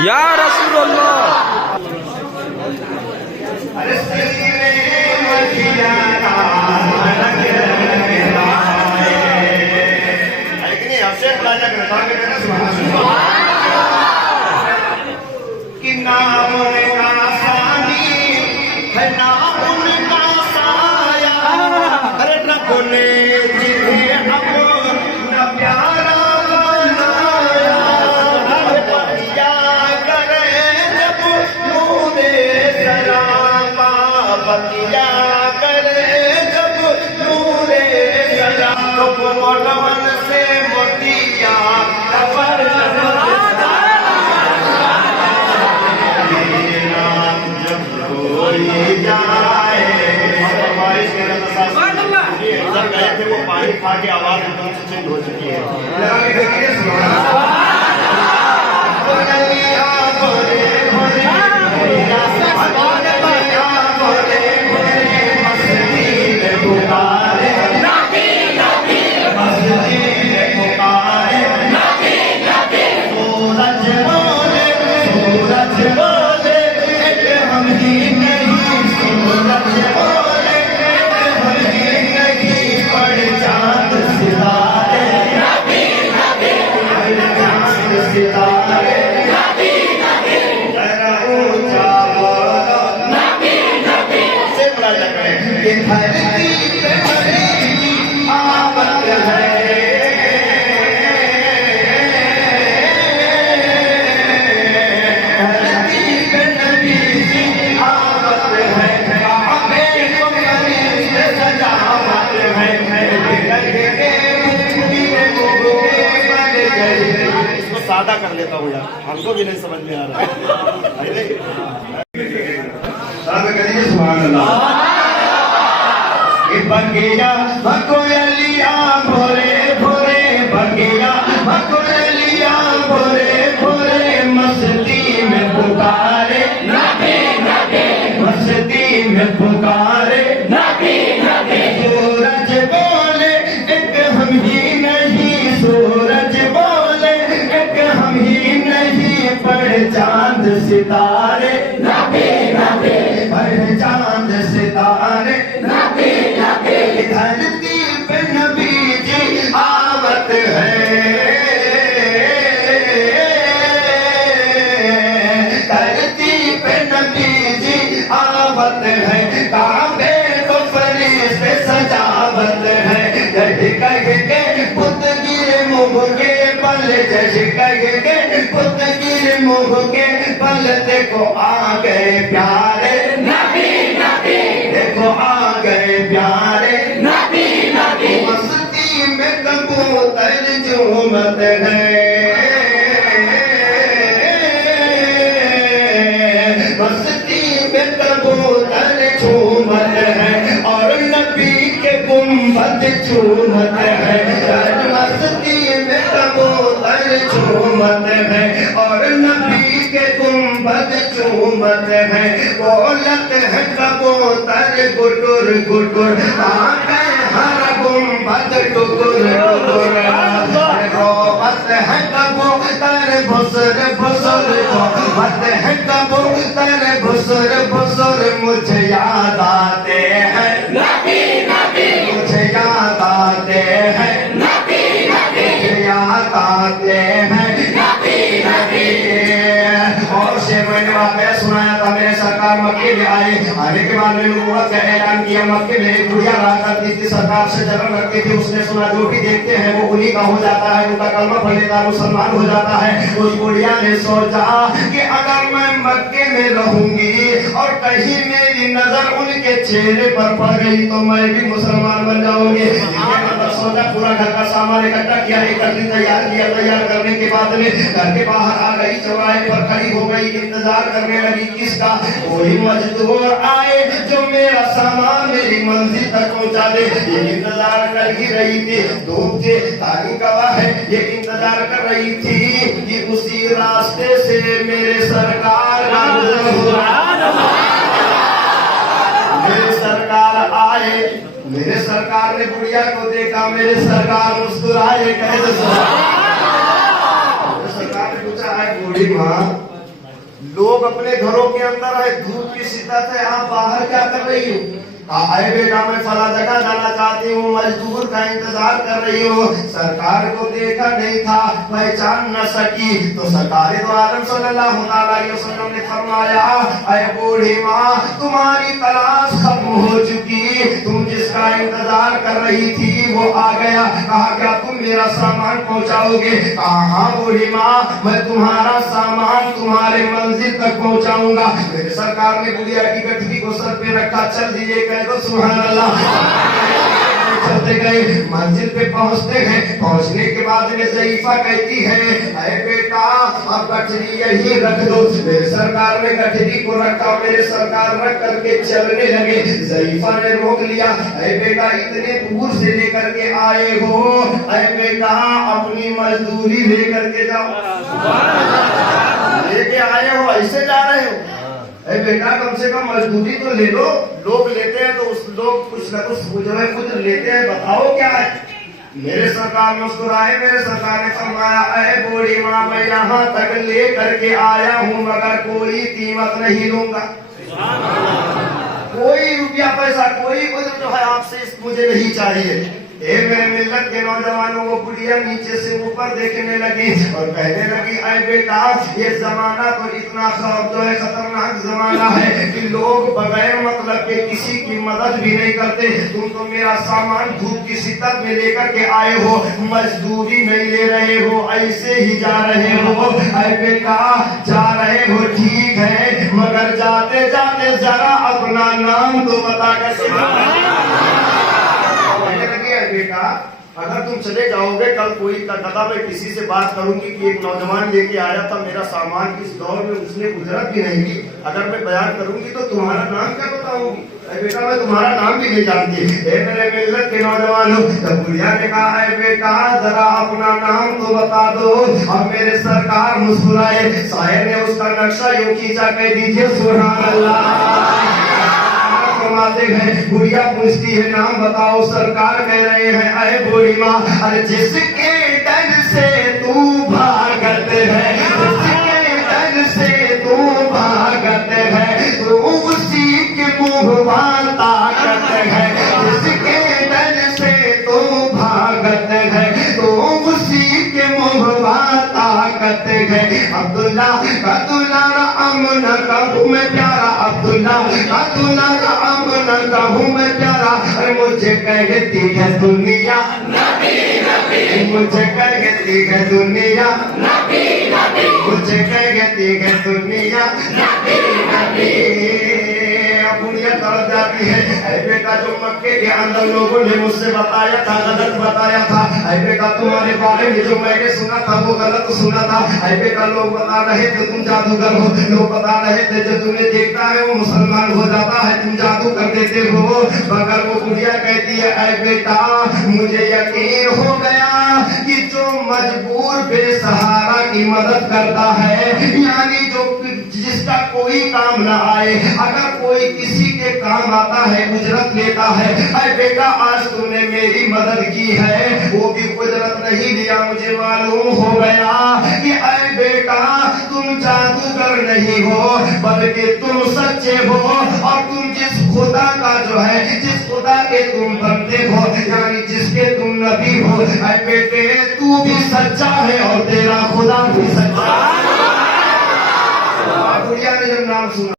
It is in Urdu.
یا رسول اللہ کہ نام کا ثانی ہے نام ان کا سایہ ارے نہ بولے جنہیں اپنا پیارا بنایا بتیا کرے جب نور سراپا بتیا کرے جب نور سراپا موٹون سے موتیا کفر وہ پانی کھا کے آواز ایک دم سے چینج ہو چکی ہے سادہ کر لیتا ہوں یار ہم کو بھی نہیں سمجھ میں آ رہا سبحان اللہ بگیا بکویلیا بھورے بھورے بگیا بکویلیا بھورے بھورے مستی میں پکارے نبی نبی مستی میں پکارے نبی نبی سورج بولے ایک ہم ہی نہیں سورج بولے ایک ہم ہی نہیں پڑھ چاند ستارے نبی نبی پڑھ چاند ستارے نبی نبی دھرتی پہ نبی جی آمد ہے دھرتی پہ نبی جی آمد ہے کعبے کو فرشتے سجاوت ہے جج کہہ کے پت گرے منہ کے پل جج کہہ کے پت گرے منہ کے پل دیکھو آ گئے پیارے نبی نبی دیکھو آ گئے پیارے نبی نبی مستی میں کبوتر جھومت ہے مستی میں کبوتر جھومت ہے اور نبی کے گنبد جھومت ہے مستی میں کبوتر جھومت ہے اور نبی کے گنبد جھومت ہے بولت ہے کبوتر گٹر گٹر آنکھیں ہر گنبد ٹکر ٹکر روبت ہے کبوتر بسر بسر روبت ہے کبوتر بسر بسر مجھے یاد آتے ہیں نبی نبی مجھے یاد آتے ہیں نبی نبی مجھے یاد آتے ہیں نبی نبی اور سے میں نے واقعہ سنایا تھا میرے سرکار مکے میں آئے آنے کے بعد میں نے نبوت کا اعلان کیا مکے میں ایک بڑھیا رہا کرتی تھی سرکار سے جھگڑ رکھتی تھی اس نے سنا جو بھی دیکھتے ہیں وہ انہی کا ہو جاتا ہے ان کا کلمہ پڑھ لیتا ہے مسلمان ہو جاتا ہے اس بڑھیا نے سوچا کہ اگر میں مکے میں رہوں گی اور کہیں میری نظر ان کے چہرے پر پڑ گئی تو میں بھی مسلمان بن جاؤں گی. سوچا, پورا گھر کا سامان اکٹھا کیا, تیار کیا. تیار کرنے کے بعد میں گھر کے باہر آ گئی, چوراہے پر کھڑی ہو گئی, انتظار کرنے لگی. کس کا؟ وہی مزدور آئے جو میرا سامان میری منزل تک پہنچا دے. یہ انتظار کر ہی رہی تھی. دھوپ سے تاریخ گواہ ہے, یہ انتظار کر رہی تھی کہ اسی راستے سے میرے سرکار کا گزر ہوا. میرے سرکار آئے, میرے سرکار نے بڑھیا کو دیکھا, میرے سرکار مسکرائے, کہے تو سرکار نے پوچھا, ہے بوڑھی ماں, لوگ اپنے گھروں کے اندر ہے, دھوپ کی شدت ہے, آپ باہر کیا کر رہی ہو؟ آئے بیٹا میں فلاں جگہ جانا چاہتی ہوں, مزدور کا انتظار کر رہی ہوں. سرکار کو دیکھا نہیں تھا, پہچان نہ سکی, تو سرکار دو عالم صلی اللہ علیہ وسلم نے فرمایا, اے بوڑھی ماں, تمہاری تلاش ختم ہو چکی, تم جس کا انتظار کر رہی تھی وہ آ گیا. کہا کیا تم میرا سامان پہنچاؤ گے؟ کہا ہاں بوڑھی ماں, میں تمہارا سامان تمہارے منزل تک پہنچاؤں گا. میرے سرکار نے بڑھیا کی گٹھڑی کو سر پہ رکھا, چل دیجیے, تو سبحان اللہ. چلتے گئے, منزل پہ پہنچتے ہیں. پہنچنے کے بعد میں ضعیفہ کہتی ہے, اے بیٹا اب گٹھڑی یہی رکھ دو. میرے سرکار نے گٹھڑی کو رکھا, میرے سرکار رکھ کر کے چلنے لگے. ضعیفہ نے روک لیا, اے بیٹا اتنے دور سے لے کر کے آئے ہو, اے بیٹا اپنی مزدوری لے کر کے جاؤ. لے کے آئے ہو, ایسے جا رہے ہو؟ اے بیٹا کم سے کم مزدوری تو لے لو. لوگ لیتے ہیں تو اس لوگ کچھ نہ کچھ جو ہے کچھ لیتے ہیں, بتاؤ کیا ہے. میرے سرکار مسکرائے, میرے سرکار نے فرمایا, اے بوڑھی ماں, میں یہاں تک لے کر کے آیا ہوں مگر کوئی قیمت نہیں لوں گا. کوئی روپیہ پیسہ, کوئی عذر جو ہے آپ سے مجھے نہیں چاہیے. اے میرے ملت کے نوجوانوں, وہ بڑھیا نیچے سے اوپر دیکھنے لگی اور کہنے لگی, اے بیٹا یہ زمانہ تو اتنا جو ہے خطرناک زمانہ ہے کہ لوگ بغیر مطلب کے کسی کی مدد بھی نہیں کرتے. تم تو میرا سامان دھوپ کی شدت میں لے کر کے آئے ہو, مزدوری نہیں لے رہے ہو, ایسے ہی جا رہے ہو. اے بیٹا جا رہے ہو ٹھیک ہے, مگر جاتے جاتے ذرا اپنا نام تو بتا کر بیٹا, اگر تم چلے جاؤ گے کل کوئی قطع میں کسی سے بات کروں گی کہ ایک نوجوان لے کے آیا تھا میرا سامان, کس دور میں اس نے اجرت بھی نہیں کی, اگر میں بیان کروں گی تو تمہارا نام کیا بتاؤں گی؟ اے بیٹا میں تمہارا نام بھی نہیں جانتی. اے میرے ملت کے نوجوانوں, جب بڑھیا نے کہا, اے بیٹا ذرا اپنا نام تو بتا دو. اب میرے سرکار مسکرائے, شاعر نے اس کا نقشہ یوں کھینچا, کہہ دیجیے سبحان اللہ. بڑھیا پوچھتی ہے, نام بتاؤ. سرکار کہہ رہے ہیں, اے بوڑھی ماں, ارے جس کے ڈر سے تو بھاگت ہے, جس کے ڈر سے تو بھاگت ہے, تو اسی کے منہ طاقت ہے. جس کے ڈر سے تو بھاگت ہے, تو اسی کے منہ طاقت ہے. عبداللہ کا دلارا امن کا ہوں میں پیارا, عبداللہ کا دلارا امن کا ہوں میں پیارا. مجھے کہتی ہے دنیا نبی نبی, مجھے کہتی ہے دنیا نبی نبی, مجھے کہتی ہے دنیا نبی نبی. بڑھیا طرف جاتی ہے, اے بیٹا جو مکے کے اندر لوگوں نے مجھ سے بتایا تھا, غلط بتایا تھا. اے بیٹا تمہارے بارے میں جو میں نے سنا تھا وہ غلط سنا تھا. اے بیٹا لوگ بتا رہے تھے تم جادوگر ہو, لوگ بتا رہے تھے جو تمہیں دیکھتا ہے وہ مسلمان ہو جاتا ہے, تم جادو کر دیتے ہو. مگر وہ بڑھیا کہتی ہے, اے بیٹا مجھے یقین ہو گیا کہ جو مجبور بے سہارا کی مدد کرتا ہے, یعنی جو جس کا کوئی کام نہ آئے, اگر کوئی کسی کے کام آتا ہے اجرت لیتا ہے. اے بیٹا آج تم نے میری مدد کی ہے, وہ بھی اجرت نہیں لیا. مجھے معلوم ہو گیا کہ اے بیٹا تم جادوگر نہیں ہو بلکہ تم سچے ہو, اور تم جس خدا کا جو ہے, جس خدا کے تم بندے ہو, یعنی جس کے تم نبی ہو, اے بیٹے تو بھی سچا ہے اور تیرا خدا بھی سچا ہے. دنیا نے جب نام سنا